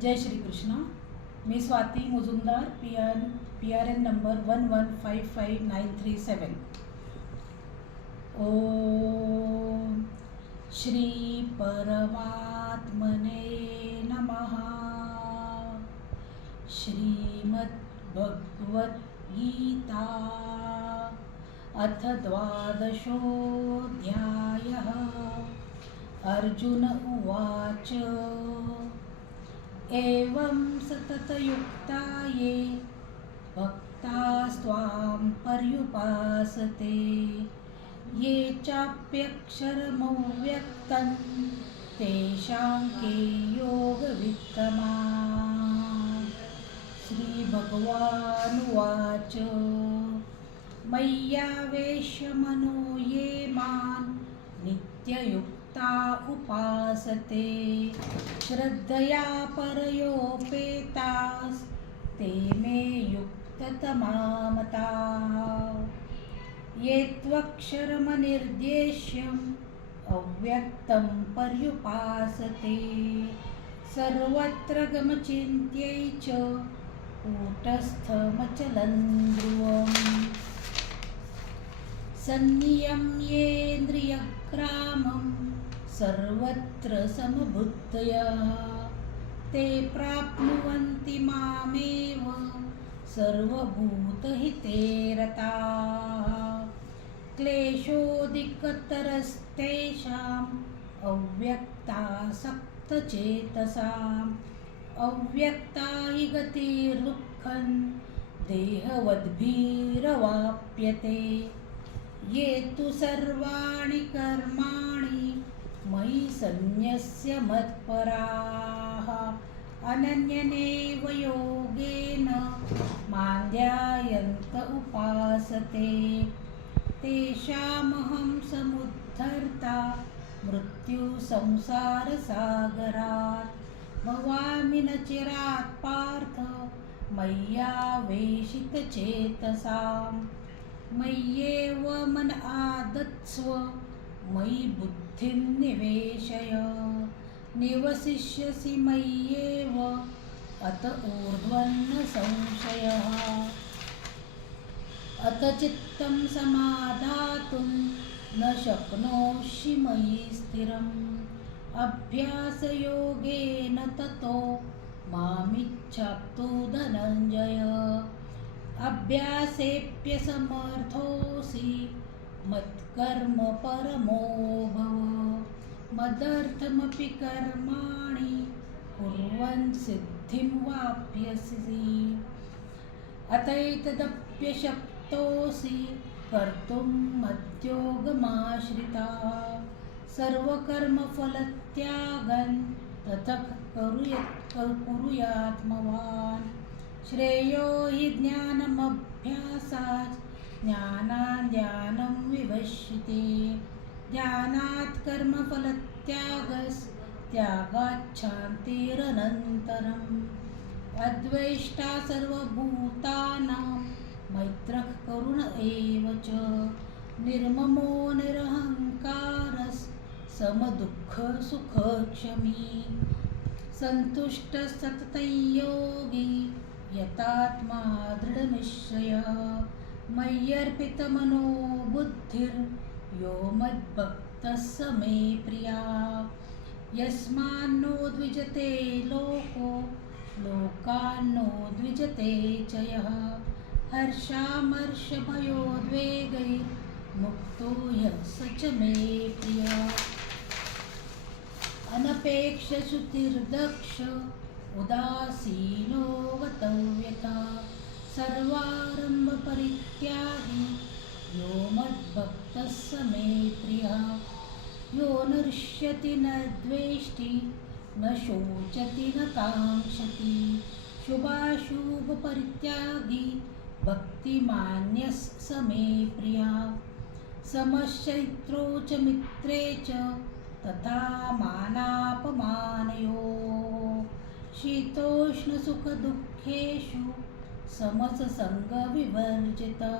जय श्री कृष्ण. मी Swati Mujumdar, PRN number 1155,937. ओम श्री परमात्मने नमः. श्रीमद्भगवद्गीता अथ द्वादशोऽध्यायः. अर्जुन उवाच एवं सततयुक्ता ये भक्तास्त्वां पर्युपासते ये चाप्यक्षरमव्यक्तं तेषां के योगवित्तमाः. श्रीभगवानुवाच मय्यावेश्य मनो ये मां नित्ययुक्ता उपासते श्रद्धया परयोपेतास् ते मे युक्ततमा मताः. ये त्वक्षरमनिर्देश्यम् अव्यक्तं पर्युपासते सर्वत्र गमचिन्त्यै च कूटस्थमचलं ध्रुवम्. संनियम्येन्द्रियग्रामं सर्वत्र समबुद्धयः ते प्राप्नुवन्ति मामेव सर्वभूतहिते रताः. क्लेशोऽधिकतरस्तेषाम् अव्यक्तासक्तचेतसाम् अव्यक्ता हि गतिर्दुःखं देहवद्भिरवाप्यते. ये तु सर्वाणि कर्माणि मयि सन्न्यस्य मत्पराः अनन्येनैव योगेन मां ध्यायन्त उपासते तेषामहं समुद्धर्ता मृत्युसंसारसागरात्. भवामि न चिरात् पार्थ मय्यावेशितचेतसाम्. मय्येव मन आदत्स्व मयि बुद्धिं निवेशय. निवसिष्यसि मय्येव अत ऊर्ध्वन्न संशयः. अथ चित्तं समाधातुं न शक्नोषि मयि स्थिरम्. अभ्यासयोगेन ततो मामिच्छाप्तु धनञ्जय. अभ्यासेऽप्यसमर्थोऽसि मत्कर्म परमो भव. मदर्थमपि कर्माणि कुर्वन् सिद्धिं वाप्स्यसि. अतैतदप्यशक्तोऽसि कर्तुं मद्योगमाश्रिता. सर्वकर्मफलत्यागं ततः कुर्यात्मवान्. श्रेयो हि ज्ञानमभ्यासात् ज्ञानात् ध्यानं विवश्यते. ध्यानात् कर्मफलत्यागात् शान्तिरनन्तरम्. अद्वेष्टा सर्वभूतानां मैत्रः करुण एव च. निर्ममो निरहङ्कारः समदुःखसुखक्षमी. सन्तुष्टः सततं योगी यतात्मा दृढनिश्चयः. मय्यर्पितमनो बुद्धिर्यो मद्भक्तः स मे प्रियः. यस्मान्नो द्विजते लोको लोकान्नो द्विजते च यः. हर्षामर्षभयोद्वेगैर्मुक्तो यः स च मे प्रियः. अनपेक्षश्रुतिर्दक्ष उदासीनो गतव्यथा. सर्वारम्भपरित्यागी यो मद्भक्तः स मे प्रियः. यो न हृष्यति न द्वेष्टि न शोचति न काङ्क्षति. शुभाशुभपरित्यागी भक्तिमान्यः स मे प्रियः. समश्चैत्रो च मित्रे च तथा मानापमानयोः. शीतोष्णसुखदुःखेषु समससङ्गविवर्जितः.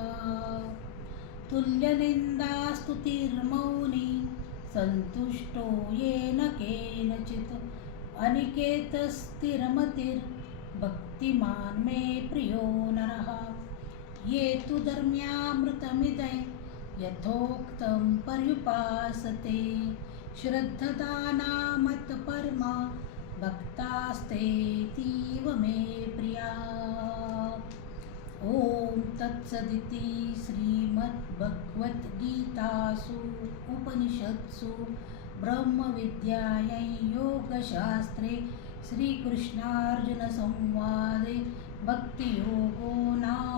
तुल्यनिन्दास्तुतिर्मौनी सन्तुष्टो येन केनचित्. अनिकेतस्थिरमतिर्भक्तिमान् मे प्रियो नरः। ये तु धर्म्यामृतमिदं यथोक्तं पर्युपासते। श्रद्धदानामत्परमा भक्तास्तेतीव मे प्रिया। ॐ तत्सदिति श्रीमद्भगवद्गीतासु उपनिषत्सु ब्रह्मविद्यायां योगशास्त्रे श्रीकृष्णार्जुनसंवादे भक्तियोगो नाम